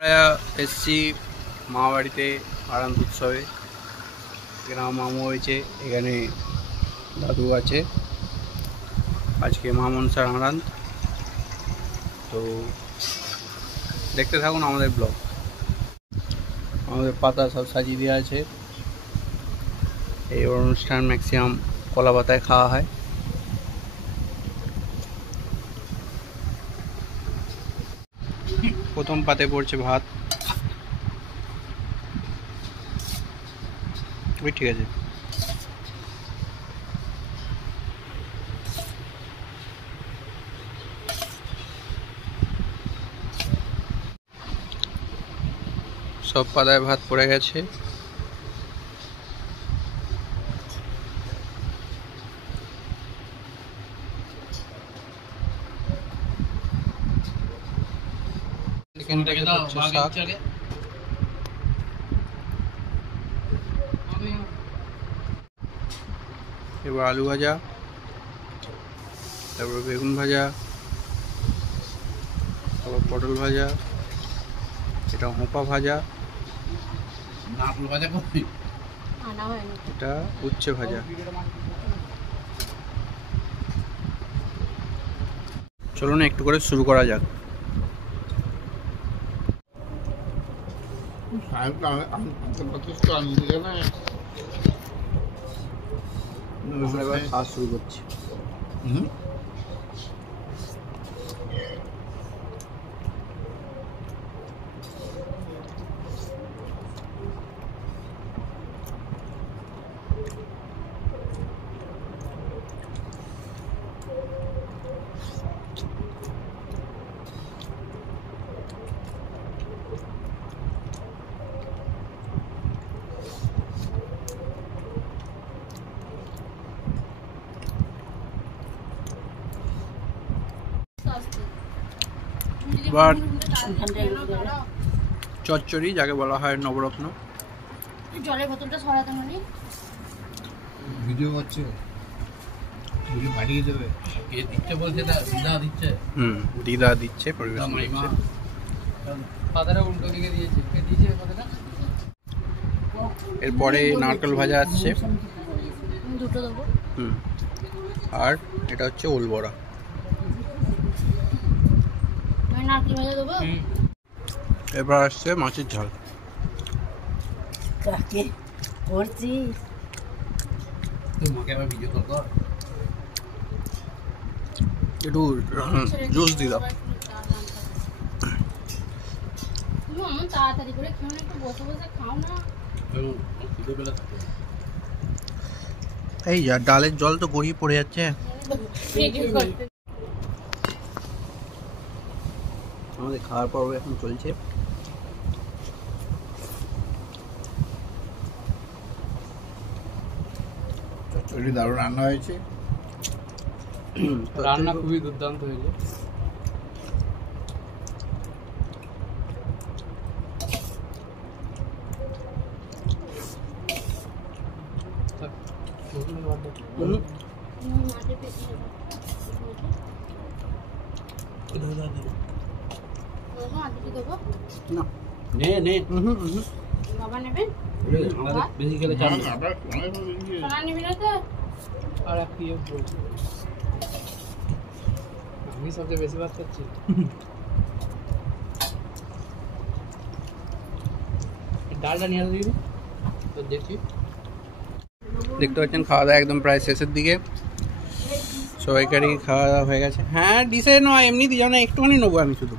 আমরা এসছি মামাবাড়িতে আরান্ত উৎসবে। এখানে আমার মামু হয়েছে, এখানে দাদু আছে। আজকে মা মনসার আরান্ত। তো দেখতে থাকুন আমাদের ব্লগ। আমাদের পাতা সব সাজিয়ে দেওয়া আছে। এই অনুষ্ঠান ম্যাক্সিমাম কলা পাতায় খাওয়া হয়। প্রথম পাতে পড়ছে ভাত। ওই ঠিক আছে। সব পাতায় ভাত পড়ে গেছে। এখান থেকে হচ্ছে শাক, এবার আলু ভাজা, তারপর বেগুন ভাজা, তারপর পটল ভাজা, এটা হোঁপা ভাজা, এটা উচ্ছে ভাজা। চলুন একটু করে শুরু করা যাক। খাওয়া শুরু করছি। এবার চচ্চড়ি, যাকে বলা হয় নবরত্ন। জলের বোতলটা সরাতে মানে ভিডিও করছে, ভিডিও পাঠিয়ে দেবে। কে দিচ্ছে বলছে? না, দিদা দিচ্ছে। দিদা দিচ্ছে, পরিবেশন করছে। পাতাটা উল্টো দিকে দিয়েছে। কে দিয়েছে পাতাটা? এরপরে নারকেল ভাজা আসছে। দুটো দেবো। আর এটা হচ্ছে ওল বড়া। নারকেল ভাজা দেবো। এবার আসছে মাছের ঝাল। কাকে করছি? তুই মাকে আবার ভিডিও কল কর। একটু জুস দিয়ে দাও। তাড়াতাড়ি করে খেও না, একটু বসে বসে খাও না। এই যা ডালের জল তো গড়িয়ে পড়ে যাচ্ছে। আমাদের খাওয়ার পর্ব এখন চলছে। চচ্চড়ি দারুণ রান্না হয়েছে। রান্না খুবই দুর্দান্ত হয়েছে। নে নে। বাবা নেবেন? আমাদের বেশি খেলে চান না। সোনা নিবি না তো? আর এক পিও আমি সবচেয়ে বেশি ভাত খাচ্ছি। ডালটা নিয়ে আসবি তো দেখছি। দেখতে পাচ্ছেন খাওয়া দাওয়া একদম প্রায় শেষের দিকে। সবাইকারই খাওয়া দাওয়া হয়ে গেছে। হ্যাঁ, ডিশে নয়, এমনি দিয়ে যাও না, একটুখানি নেবো আমি শুধু।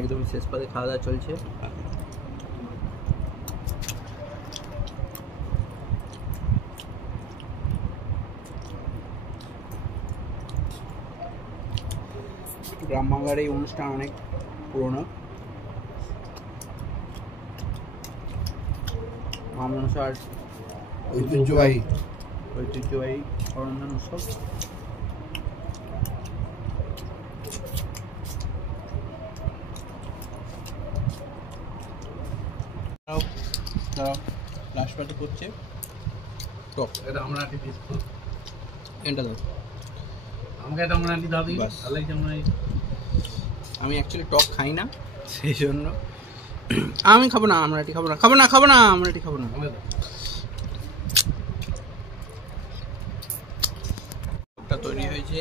একদম শেষ পাতে খাওয়া দাওয়া চলছে। গ্রাম বাংলার এই অনুষ্ঠান অনেক পুরনো। মা মনসার ঐতিহ্যবাহী অরণ্যন উৎসব। লাস্ট পার্টি করছে। টক এটা আমরা আটি দিস এটা দাও। আমাকে এটা আমরা আটি দাও দিই বাস। তাহলে কি আমরা আমি অ্যাকচুয়ালি টক খাই না, সেই জন্য আমি খাবো না, আমরাটি খাবো না, খাবো না, খাবো না, আমরাটি খাবো না। আমাকে দাও। টকটা তৈরি হয়েছে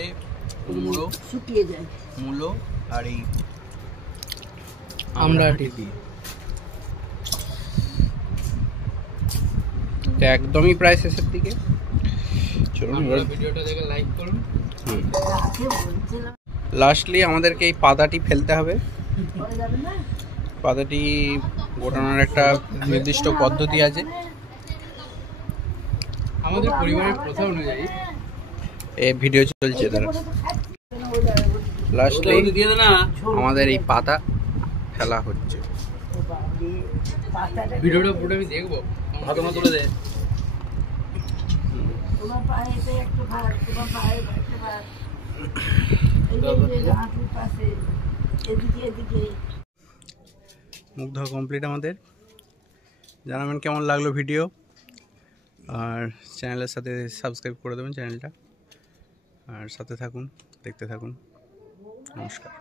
কুমড়ো, শুকিয়ে যায়। মূলো আর এই আমড়াটি দিয়ে। এটা একদমই প্রায় শেষের দিকে। চলুন আপনারা ভিডিওটা দেখে লাইক করুন। রাতে বলছিলাম লাস্টলি আমাদেরকে এই পাতাটি ফেলতে হবে। করা যাবে না। পাতাটি গোটানোর একটা নির্দিষ্ট পদ্ধতি আছে। আমাদের পরিবারের প্রথা অনুযায়ী এই ভিডিও চলছে তারা। লাস্টলি ওটা দিয়ে দে না আমাদের এই পাতা ফেলা হচ্ছে। পাতাটা ভিডিওটা পুরো আমি দেখবো ভাত না তুলে দে তোমার পায়েতে একটু ভাত, তোমার পায়ে একটু ভাত। এই যে হাঁটুর পাশে এদিকে এদিকে। মুখ ধোয়া কমপ্লিট আমাদের। জানাবেন কেমন লাগলো ভিডিও, আর চ্যানেলের সাথে সাবস্ক্রাইব করে দেবেন চ্যানেলটা, আর সাথে থাকুন, দেখতে থাকুন। নমস্কার।